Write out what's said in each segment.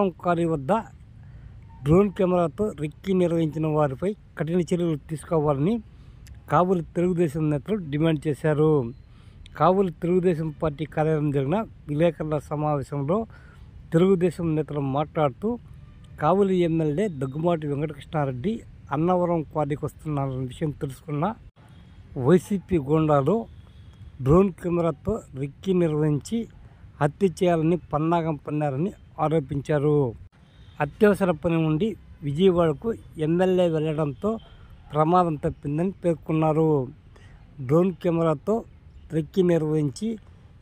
Annavaram colony వద్ద drone కెమెరాతో recce నిర్వహించిన వారిపై కఠిన చర్యలు తీసుకోవాలని కావలి తెలుగుదేశం నేతలు డిమాండ్ చేశారు. కావలి తెలుగుదేశం పార్టీ కార్యాలయం జరిగిన విలేకరుల సమావేశంలో తెలుగుదేశం నేతలు మాట్లాడుతూ కావలి ఎమ్మెల్యే దగ్గుమాటి వెంకటకృష్ణారెడ్డి అన్నవరం క్వారీకి వస్తున్నారన్న విషయం తెలుసుకున్న వైసీపీ గూండాలు డ్రోన్ కెమెరాతో రెక్కి నిర్వహించి హత్య చేయాలని పన్నాగం పన్నారని ఆరోపించారు. అత్యవసర పని నుండి విజయవాడకు ఎమ్మెల్యే వెళ్లడంతో ప్రమాదం తప్పిందని పేర్కొన్నారు. డ్రోన్ కెమెరాతో రెక్కి నిర్వహించి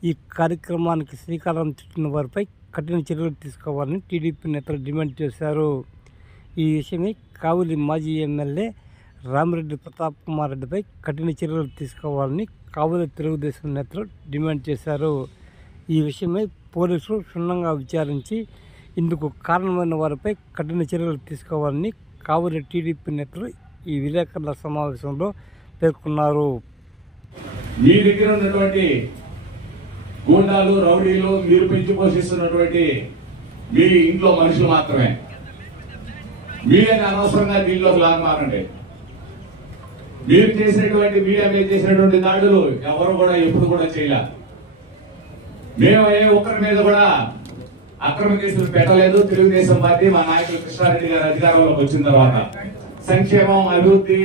ఈ కార్యక్రమానికి శ్రీకారం చుట్టిన వారిపై కఠిన చర్యలు తీసుకోవాలని టీడీపీ నేతలు డిమాండ్ చేశారు. ఈ విషయమై కావలి మాజీ ఎమ్మెల్యే రామిరెడ్డి ప్రతాప్ కుమార్ రెడ్డిపై కఠిన చర్యలు తీసుకోవాలని కావలి తెలుగుదేశం నేతలు డిమాండ్ చేశారు. ఈ విషయమై పోలీసులు క్షుణ్ణంగా విచారించి ఇందుకు కారణమైన వారిపై కఠిన చర్యలు తీసుకోవాలని కావలి టీడీపీ నేతలు ఈ విలేకరుల సమావేశంలో పేర్కొన్నారు. మీ దగ్గర ఉన్నటువంటి గూండాలు రౌడీలు మీరు పెంచి పోషిస్తున్నటువంటి మీ ఇంట్లో మనుషులు మాత్రమే. మీడియాని అనవసరంగా దీనిలోకి లాగమారండి. మీరు చేసినటువంటి మీడియా మీద చేసినటువంటి దాడులు ఎవరు కూడా ఎప్పుడు కూడా చేయలే. మేము ఏ ఒక్కరి మీద కూడా అక్రమ కేసులు పెట్టలేదు. తెలుగుదేశం పార్టీ మా నాయకులు కృష్ణారెడ్డి గారు అధికారంలోకి వచ్చిన తర్వాత సంక్షేమం అభివృద్ధి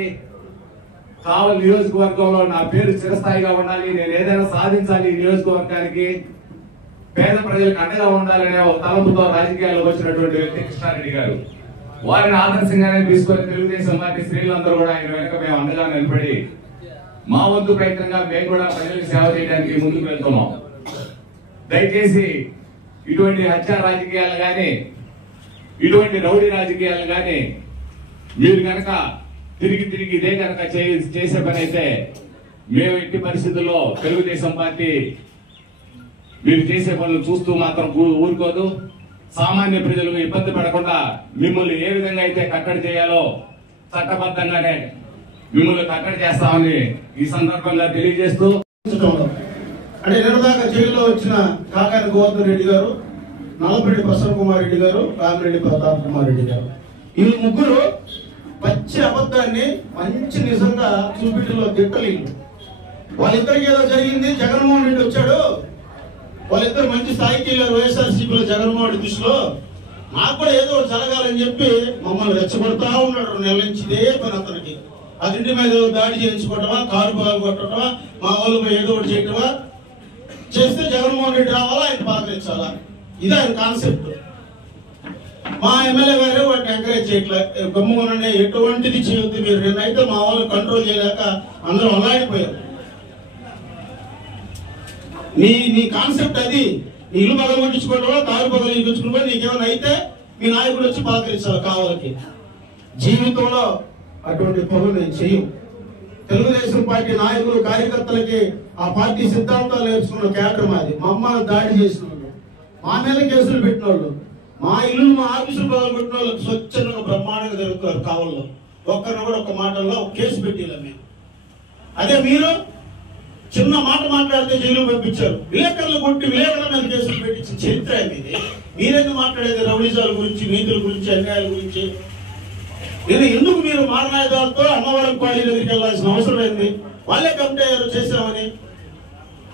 కావలి నియోజకవర్గంలో నా పేరు చిరస్థాయిగా ఉండాలి, నేను ఏదైనా సాధించాలి, ఈ నియోజకవర్గానికి పేద ప్రజలకు అండగా ఉండాలనే ఒక తలంపుతో రాజకీయాల్లోకి వచ్చినటువంటి వ్యక్తి కృష్ణారెడ్డి గారు. వారిని ఆదర్శంగానే తీసుకొని తెలుగుదేశం పార్టీ శ్రేణులందరూ కూడా ఆయన వెనక మేము అండగా నిలబడి మా వంతు ప్రయత్నంగా మేము కూడా ప్రజలకు సేవ చేయడానికి ముందుకు వెళ్తున్నాం. దయచేసి ఇటువంటి హత్య రాజకీయాలు కానీ ఇటువంటి రౌడీ రాజకీయాలు కానీ మీరు కనుక తిరిగి ఇదే కనుక చేసే పని అయితే మేము ఎట్టి పరిస్థితుల్లో తెలుగుదేశం పార్టీ మీరు చేసే పనులు చూస్తూ మాత్రం ఊరుకోదు. సామాన్య ప్రజలకు ఇబ్బంది పడకుండా మిమ్మల్ని ఏ విధంగా అయితే కట్టడి చేయాలో చట్టబద్ధంగానే మిమ్మల్ని కట్టడి చేస్తామని ఈ సందర్భంగా తెలియజేస్తూ, అంటే నిన్నదాకా జైల్లో వచ్చిన కాకాని గోవర్ధన్ రెడ్డి గారు, నల్లపరెడ్డి ప్రసన్న కుమార్ రెడ్డి గారు, రామిరెడ్డి ప్రతాప్ కుమార్ రెడ్డి గారు, ఈ ముగ్గురు పచ్చి అబద్ధాన్ని మంచి నిజంగా చూపిటలో దిట్టలేదు. వాళ్ళిద్దరికి ఏదో జరిగింది, జగన్మోహన్ రెడ్డి వచ్చాడు, వాళ్ళిద్దరు మంచి స్థాయికి వెళ్ళారు వైఎస్ఆర్సీపీలో జగన్మోహన్ రెడ్డి దృష్టిలో, నాకు కూడా ఏదో జరగాలని చెప్పి మమ్మల్ని రెచ్చగొడతా ఉన్నాడు. 2 నెలల నుంచి ఇదే పని అతనికి. అదింటి మీద దాడి చేయించుకోవటమా, కారు బాగా కొట్టడమా, మా వాళ్ళు ఏదో ఒకటి చేయటమా చేస్తే జగన్మోహన్ రెడ్డి రావాలా, ఆయన పాత్రించాలా, ఇది ఆయన కాన్సెప్ట్. మా ఎమ్మెల్యే గారు వాటిని ఎంకరేజ్ చేయట్లేదు. గమ్ముకునండి, ఎటువంటిది చేయొద్దు మీరు. నిన్నైతే మా వాళ్ళు కంట్రోల్ చేయలేక అందరూ అల్లాడిపోయారు. నీ కాన్సెప్ట్ అది. నీ ఇల్లు పగలు కొట్టించుకోవడమో, కారు పగలు కొట్టించుకోవడమో, నీకేమైనా అయితే మీ నాయకుడు వచ్చి పాత్రించాలి కావాలకి. జీవితంలో అటువంటి పనులు నేను చెయ్యం. తెలుగుదేశం పార్టీ నాయకులు కార్యకర్తలకి ఆ పార్టీ సిద్ధాంతాలు నేర్చుకున్న కేటర్ మాది. మా అమ్మ దాడి చేసిన వాళ్ళు, మా మీద కేసులు పెట్టిన వాళ్ళు, మా ఇల్లు మా ఆఫీసులు పగలు పెట్టిన వాళ్ళకి స్వచ్ఛంగా బ్రహ్మాండంగా జరుగుతున్నారు కావాలలో. ఒక్కరిని కూడా ఒక మాటల్లో కేసు పెట్టిలా మేము. అదే మీరు చిన్న మాట మాట్లాడితే జైలు పంపించారు. విలేకరులు కొట్టి విలేకరుల మీద కేసులు పెట్టించిన చరిత్ర మీది. మీరెందుకు మాట్లాడేది రౌడీజాల గురించి, నీతుల గురించి, అన్యాయాల గురించి? నేను ఎందుకు మీరు మారణాయుధాలతో అన్నవరం క్వారీ దగ్గరికి వెళ్లాల్సిన అవసరం ఏంది? వాళ్ళే కమిటీ చేశామని.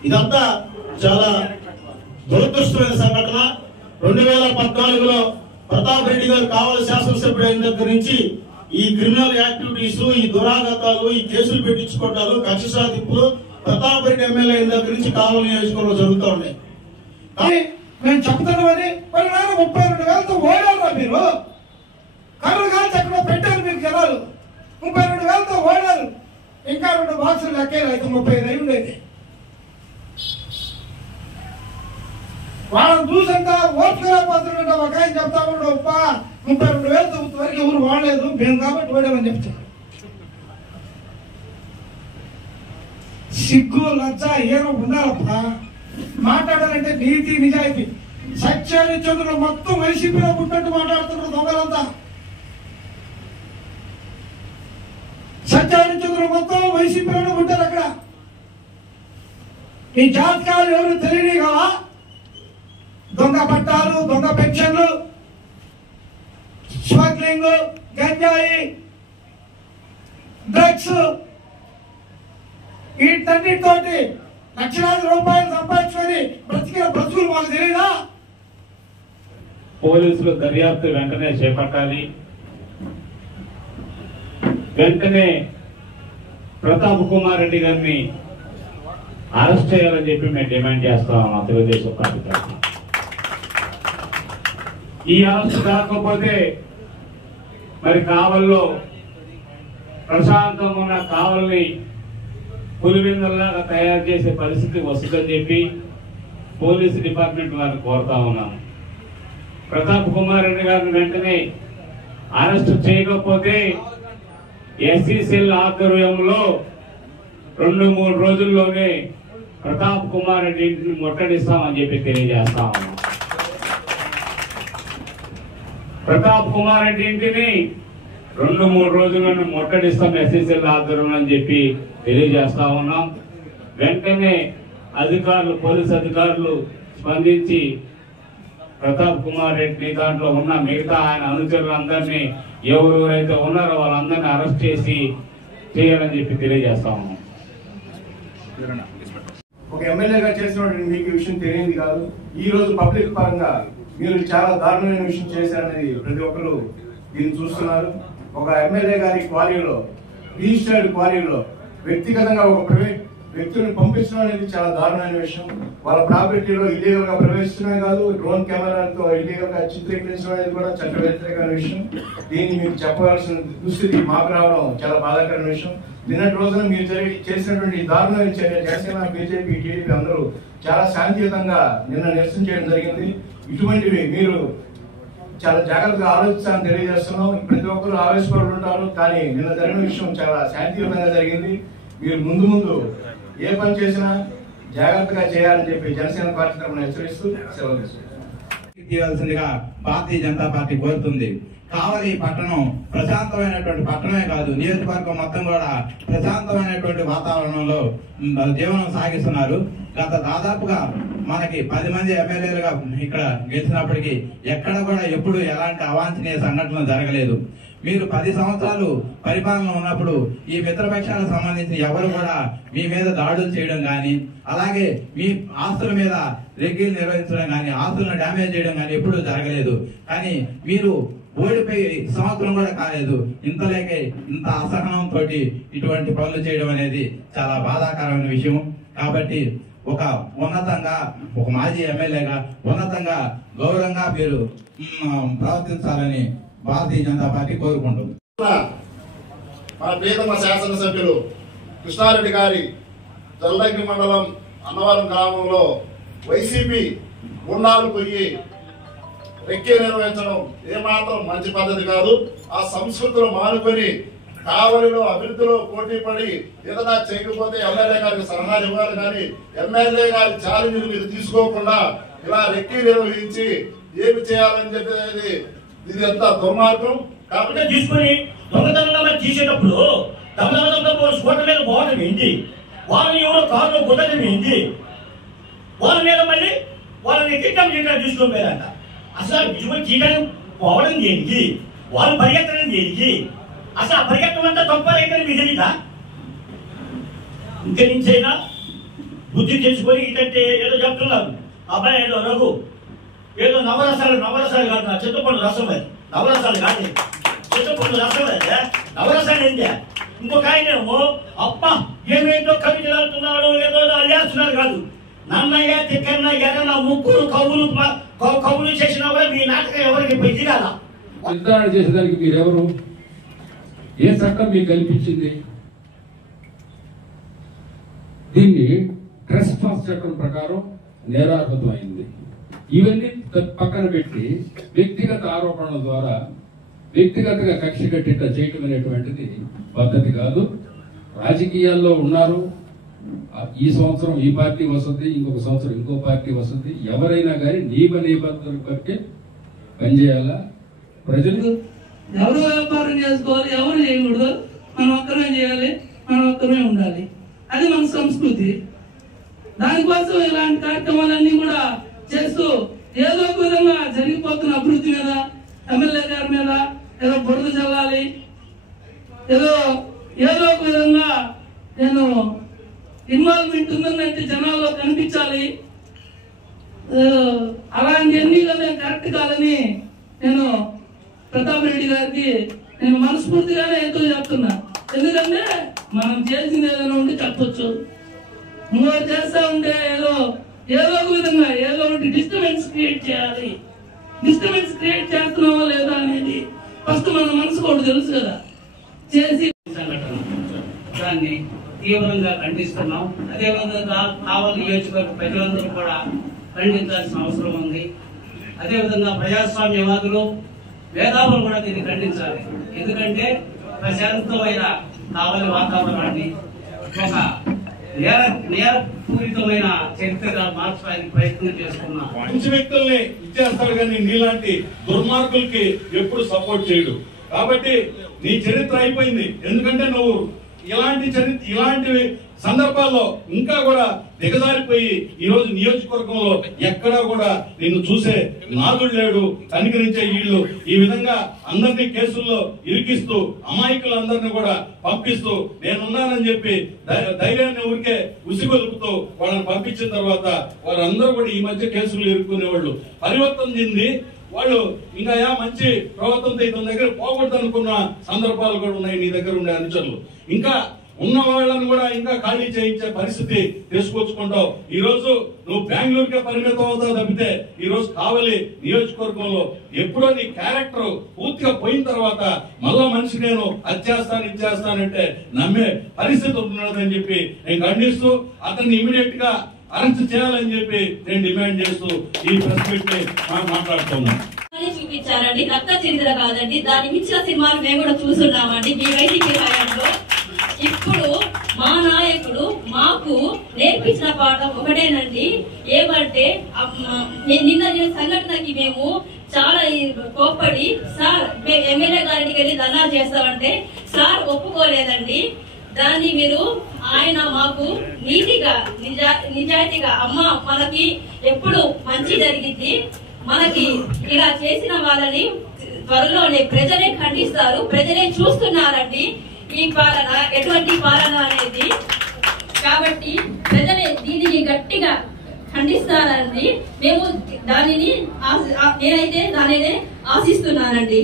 ఇదంతా చాలా దురదృష్టమైన సంఘటన. 2014లో ప్రతాప్ రెడ్డి గారు కావలి శాసనసభ్యుడు అయిన దగ్గర నుంచి ఈ క్రిమినల్ యాక్టివిటీస్, ఈ దురాఘాతాలు, ఈ కేసులు పెట్టించుకోవటాలు, కక్ష సాధింపులు ప్రతాప్ రెడ్డి ఎమ్మెల్యే అయిన దగ్గర నుంచి కావలి నియోజకవర్గంలో జరుగుతూ ఉన్నాయి. మేము చెప్తున్నామని 32,000తో ఓడారు. మీరు కర్రలు కాల్చి అక్కడ పెట్టారు. మీకు జనాలు 32,000తో ఓడారు. ఇంకా 2 బాక్సులు లెక్కేలు అయితే 35 అయి ఉండేది. వాళ్ళని చూసంతా ఓపికలేకపోతున్నట్టు ఒక ఆయన చెప్తా ఉన్నాడు, 32,000 వరకు ఎవరు వాడలేదు, మేము కాబట్టి ఓడామని చెప్తారు. సిగ్గు లజ్జ ఏమో ఉండాలప్ప. మాట్లాడాలంటే నీతి నిజాయితీ. సత్యాన్ని చంద్రులు మొత్తం వైసీపీలో పుట్టినట్టు మాట్లాడుతున్నారు దొంగలంతా. సత్యాన్ని చంద్రులు మొత్తం వైసీపీలో పుట్టారు. అక్కడ ఈ జాతకాలు ఎవరు తెలియని కదా. దొంగ పట్టాలు, దొంగ పెన్షన్లు, స్మగ్లింగ్, గంజాయి, డ్రగ్స్ వీటన్నిటితోటి లక్షలాది రూపాయలు సంపాదించుకొని బ్రతికిన బ్రతుకులు మాకు తెలియదా? పోలీసులు దర్యాప్తు వెంటనే చేపట్టాలి. వెంటనే ప్రతాప్ కుమార్ రెడ్డి గారిని అరెస్ట్ చేయాలని చెప్పి మేము డిమాండ్ చేస్తా ఉన్నాం తెలుగుదేశం పార్టీ తరఫున. ఈ అరెస్ట్ కాకపోతే మరి కావల్లో ప్రశాంతంగా ఉన్న కావల్ని పులివెందుల్లాగా తయారు చేసే పరిస్థితి వస్తుందని చెప్పి పోలీసు డిపార్ట్మెంట్ వారిని కోరుతా ఉన్నాను. ప్రతాప్ కుమార్ రెడ్డి గారిని వెంటనే అరెస్ట్ చేయకపోతే ఎస్సీ సెల్ ఆధ్వర్యంలో 2-3 రోజుల్లోనే ప్రతాప్ కుమార్ రెడ్డి ఇంటిని ముట్టడిస్తామని చెప్పి తెలియజేస్తా ఉన్నాం. ప్రతాప్ కుమార్ రెడ్డి ఇంటిని 2-3 రోజుల్లోనే ముట్టడిస్తాం ఎస్సీ సెల్ ఆధ్వర్యంలో అని చెప్పి తెలియజేస్తా ఉన్నాం. వెంటనే అధికారులు, పోలీసు అధికారులు స్పందించి ప్రతాప్ కుమార్ రెడ్డి దాంట్లో ఉన్న మిగతా ఆయన అనుచరులందరినీ ఎవరెవరైతే ఉన్నారో వాళ్ళందరినీ అరెస్ట్ చేసి చేయాలని చెప్పి తెలియజేస్తా ఉన్నాం. ఒక ఎమ్మెల్యేగా చేసినటువంటి మీకు విషయం తెలియదు కాదు. ఈ రోజు పబ్లిక్ పరంగా మీరు చాలా దారుణమైన విషయం చేశారనేది ప్రతి ఒక్కరు దీన్ని చూస్తున్నారు. ఒక ఎమ్మెల్యే గారి క్వారీలో, రిజిస్టర్డ్ క్వారీలో వ్యక్తిగతంగా ఒక ప్రైవేట్ వ్యక్తులను పంపించడం అనేది చాలా దారుణమైన విషయం. వాళ్ళ ప్రాపర్టీలో ఇల్లీగల్ గా ప్రవేశించడమే కాదు, డ్రోన్ కెమెరాలతో ఇల్లీగల్ గా చిత్రీకరించడం అనేది కూడా చట్ట వ్యతిరేకమైన విషయం. దీన్ని మీకు చెప్పవలసిన దుస్థితి మాకు రావడం చాలా బాధాకరమైన విషయం. నిన్నటి రోజున మీరు చేసినటువంటి దారుణమైన చర్య జనసేన, బీజేపీ, టీడీపీ అందరూ చాలా శాంతియుతంగా నిన్న నిరసన చేయడం జరిగింది. ఇటువంటివి మీరు చాలా జాగ్రత్తగా ఆలోచించాలని తెలియజేస్తున్నాం. ప్రతి ఒక్కరు ఆవేశపడి ఉంటారు, కానీ నిన్న జరిగిన విషయం చాలా శాంతియుతంగా జరిగింది. మీరు ముందు ఏ పని చేసినా జాగ్రత్తగా చేయాలని చెప్పి జనసేన పార్టీ తరఫున హెచ్చరిస్తూ సెలవు తీయాల్సిందిగా భారతీయ జనతా పార్టీ కోరుతుంది. కావలి పట్టణం ప్రశాంతమైనటువంటి పట్టణమే కాదు, నియోజకవర్గం మొత్తం కూడా ప్రశాంతమైనటువంటి వాతావరణంలో జీవనం సాగిస్తున్నారు. గత దాదాపుగా మనకి 10 మంది ఎమ్మెల్యేలుగా ఇక్కడ గెలిచినప్పటికీ ఎక్కడ కూడా ఎప్పుడు ఎలాంటి అవాంఛనీయ సంఘటనలు జరగలేదు. మీరు 10 సంవత్సరాలు పరిపాలన ఉన్నప్పుడు ఈ మిత్రపక్షాలకు సంబంధించిన ఎవరు కూడా మీ మీద దాడులు చేయడం కానీ, అలాగే మీ ఆస్తుల మీద రెగ్గిలు నిర్వహించడం కానీ, ఆస్తులను డ్యామేజ్ చేయడం కానీ ఎప్పుడూ జరగలేదు. కానీ మీరు ఓడిపోయి సంవత్సరం కూడా కాలేదు, ఇంతలేకే ఇంత అసహనంతో ఇటువంటి పనులు చేయడం అనేది చాలా బాధాకరమైన విషయం. కాబట్టి ఒక ఉన్నతంగా, ఒక మాజీ ఎమ్మెల్యేగా ఉన్నతంగా గౌరవంగా మీరు ప్రవర్తించాలని భారతీయ జనతా పార్టీ కోరుకుంటుంది. మన ప్రియతమ శాసనసభ్యులు కృష్ణారెడ్డి గారి జల్దంకి మండలం అన్నవరం గ్రామంలో వైసీపీ గుండాలు పోయి రెక్కి నిర్వహించడం ఏమాత్రం మంచి పద్ధతి కాదు. ఆ సంస్కృతులు మానుకొని కావలిలో అభివృద్ధిలో పోటీ పడి ఏదైనా చేయకపోతే ఎమ్మెల్యే గారికి సలహాలు ఇవ్వాలి, కానీ ఎమ్మెల్యే గారి ఛాలెంజ్ మీరు తీసుకోకుండా ఇలా రెక్కి నిర్వహించి ఏమి చేయాలని చెప్పేది ఇది ఎంత దుర్మార్గం. కాబట్టి తీసుకుని దొంగతనంగా తీసేటప్పుడు దొంగతనంగా స్కూటర్ మీద పోవడం ఏంటి, వాళ్ళని ఎవరో కారులో గుద్దడం ఏంటి, వాళ్ళ మీద మళ్ళీ వాళ్ళని ఎక్కించడం చేయడం తీసుకోలేదంట. అసలు విజువల్ చేయడం పోవడం ఏంటి, వాళ్ళు పరిగెత్తడం ఏంటి, అసలు ఆ పరిగెత్తడం అంతా తప్పరైతే మీకు తెలియదా? ఇంక నుంచైనా బుద్ధి తెచ్చుకొని ఇదంటే ఏదో చెప్తున్నారు. అబ్బాయి ఏదో రఘు ఏదో నవరసాలు కాదు, నా చింతపండు రసం అది, నవరసాలు కాదు, చింతపండు రసం అది, నవరసాలు ఏంటి. ఇంకొక ఆయనేమో అప్ప ఏమేంటో కవితలు అంటున్నాడు, ఏదో అల్లేస్తున్నారు కాదు. నన్నయ్య తిక్కన్న ఎర్రన్న ముగ్గురు కవులు చేసినా కూడా మీ నాటకం ఎవరికి పోయి దిగాల. నిర్ధారణ చేసేదానికి మీరెవరు? ఏ చట్టం మీకు కల్పించింది? దీన్ని ట్రెస్పాస్ చట్టం ప్రకారం నేరార్హతమైంది. ఇవన్నీ పక్కన పెట్టి వ్యక్తిగత ఆరోపణల ద్వారా వ్యక్తిగతంగా కక్ష కట్టిట చేయటం అనేటువంటిది పద్ధతి కాదు. రాజకీయాల్లో ఉన్నారు, ఈ సంవత్సరం ఈ పార్టీ వస్తుంది, ఇంకొక సంవత్సరం ఇంకో పార్టీ వస్తుంది. ఎవరైనా కానీ నియమ నిబంధనలు బట్టి పనిచేయాలా? ప్రజలు ఎవరు వ్యాపారం చేసుకోవాలి, ఎవరు చేయకూడదు, మనం ఒక్కరమే చేయాలి, మనం ఒక్కరమే ఉండాలి. అది మన సంస్కృతి. దానికోసం ఇలాంటి కార్యక్రమాలన్నీ కూడా చేస్తూ ఏదో ఒక విధంగా జరిగిపోతున్న అభివృద్ధి మీద, ఎమ్మెల్యే గారి మీద ఏదో బురద చల్లాలి, ఏదో ఒక విధంగా నేను ఇన్వాల్వ్మెంట్ ఉందంటే జనాల్లో కనిపించాలి, అలాంటివన్నీ నేను కరెక్ట్ కాదని నేను ప్రతాప్ రెడ్డి గారికి నేను మనస్ఫూర్తిగానే ఎంతో చెప్తున్నా. ఎందుకంటే మనం చేసింది ఏదైనా ఉంటే చెప్పొచ్చు, ఇంకోటి చేస్తా ఉంటే ఏదో ఒక విధంగా ఏదో ఒకటి డిస్టర్బెన్స్ క్రియేట్ చేయాలి. డిస్టర్బెన్స్ క్రియేట్ చేస్తున్నావా లేదా అనేది ఫస్ట్ మన మనసుకు ఒకటి తెలుసు కదా. చేసి సంఘటన దాన్ని తీవ్రంగా ఖండిస్తున్నాం. అదేవిధంగా కావలి నియోజకవర్గ ప్రజలందరూ కూడా ఖండించాల్సిన అవసరం ఉంది. అదేవిధంగా ప్రజాస్వామ్యవాదులు, మేధావులు కూడా దీన్ని ఖండించాలి. ఎందుకంటే ప్రశాంతమైన కావలి వాతావరణాన్ని ఒక నేరపూరితమైన చరిత్రగా మార్చడానికి ప్రయత్నం చేస్తున్నాం. మంచి వ్యక్తుల్ని ఇచ్చేస్తాడు కానీ నీలాంటి దుర్మార్గులకి ఎప్పుడు సపోర్ట్ చేయడు. కాబట్టి నీ చరిత్ర అయిపోయింది. ఎందుకంటే నువ్వు ఇలాంటి సందర్భాల్లో ఇంకా కూడా దిగజారిపోయి ఈరోజు నియోజకవర్గంలో ఎక్కడా కూడా నిన్ను చూసే నాదుడు లేడు, కనికరించే వీళ్ళు ఈ విధంగా అందరినీ కేసుల్లో ఇరికిస్తూ అమాయకులందరినీ కూడా పంపిస్తూ నేనున్నానని చెప్పి ధైర్యాన్ని ఊరికే ఉసిగొలుపుతూ వాళ్ళని పంపించిన తర్వాత వారందరూ కూడా ఈ మధ్య కేసులు ఇరుక్కునేవాళ్ళు పరివర్తన చెంది వాళ్ళు ఇంకా మంచి ప్రవర్తనతో ఇతని దగ్గర పోకూడదు అనుకున్న సందర్భాలు కూడా ఉన్నాయి. నీ దగ్గర ఉండే అనుచరులు ఇంకా ఉన్న వాళ్ళని కూడా ఇంకా ఖాళీ చేయించే పరిస్థితి తీసుకొచ్చుకుంటావు. ఈ రోజు నువ్వు బెంగళూరుకే పరిమితం అవుతావు తప్పితే ఈ రోజు కావలి నియోజకవర్గంలో ఎప్పుడో నీ క్యారెక్టర్ పూర్తిగా పోయిన తర్వాత మళ్ళా మనిషి నేను అది చేస్తాను ఇది చేస్తానంటే నమ్మే పరిస్థితి ఉంటున్నదని చెప్పి నేను ఖండిస్తూ అతన్ని ఇమీడియట్ గా అరెస్ట్ చేయాలని చెప్పి నేను డిమాండ్ చేస్తూ ఈ ప్రెస్ మీట్ ని మాట్లాడుతున్నాను. చూపించారండి, రక్త చరిత్ర కాదండి. దాని మించిన సినిమాలు మేము కూడా చూస్తున్నామండి మీ వైసీపీ హయాంలో. ఇప్పుడు మా నాయకుడు మాకు నేర్పించిన పాఠం ఒకటేనండి, ఏమంటే నిన్న సంఘటనకి మేము చాలా కోప్పడి సార్ ఎమ్మెల్యే గారికి వెళ్ళి ధర్నా చేస్తామంటే సార్ ఒప్పుకోలేదండి. దాన్ని మీరు ఆయన మాకు నీతిగా నిజాయితీగా అమ్మ మనకి ఎప్పుడు మంచి జరిగింది, మనకి ఇలా చేసిన వాళ్ళని త్వరలోనే ప్రజలే ఖండిస్తారు, ప్రజలే చూస్తున్నారండి ఈ పాలన ఎటువంటి పాలన అనేది. కాబట్టి ప్రజలే దీనిని గట్టిగా ఖండిస్తారండి. మేము నేనైతే దానినే ఆశిస్తున్నానండి.